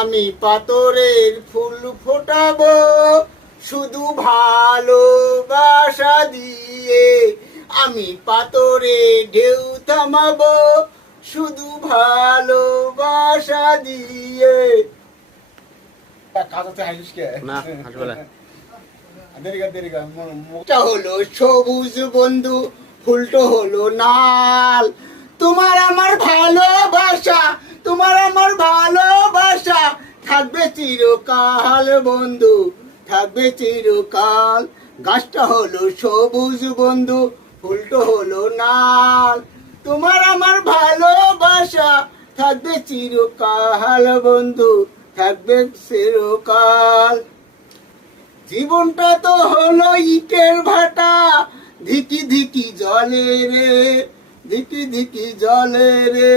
আমি পাথরের ফুল ফোটাবো শুধু ভালোবাসা দিয়ে, আমি পাথরে ঢেউ থামাবো শুধু ভালোবাসা দিয়ে। হলো সবুজ বন্ধু, ফুলটো হলো নাল, তোমার আমার ভালোবাসা, তোমার আমার ভালোবাসা থাকবে চিরকাল বন্ধু, থাকবে চিরকাল। গাছটা হলো সবুজ বন্ধু, ফুলটো হলো নাল, তোমার আমার ভালোবাসা থাকবে চিরকাল বন্ধু, থাকবে চিরকাল। জীবনটা তো হলো ইটের ভাটা, ধিকি ধিকি জলে রে, ধিকি ধিকি জলে রে।